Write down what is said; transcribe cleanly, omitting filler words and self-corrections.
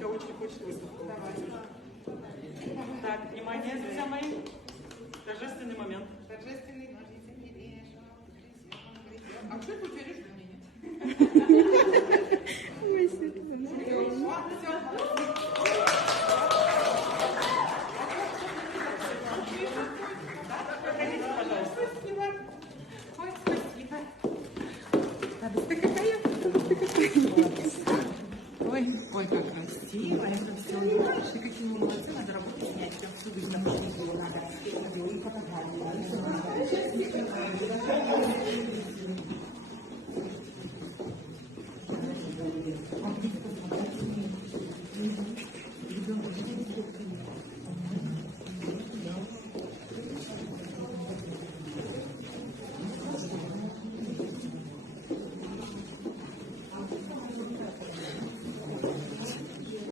Ольга очень хочет выставку. Так, внимание, друзья мои. Торжественный момент. Торжественный момент. А что ты утерешь до меня? Ой, Светлана. Проходите, пожалуйста. Спасибо. Ой, спасибо. Радость-то какая? Ой, ой, как красиво, это все. И какие мы молодцы, надо работать снять. Прям всю жизнь на надо. И фотографии.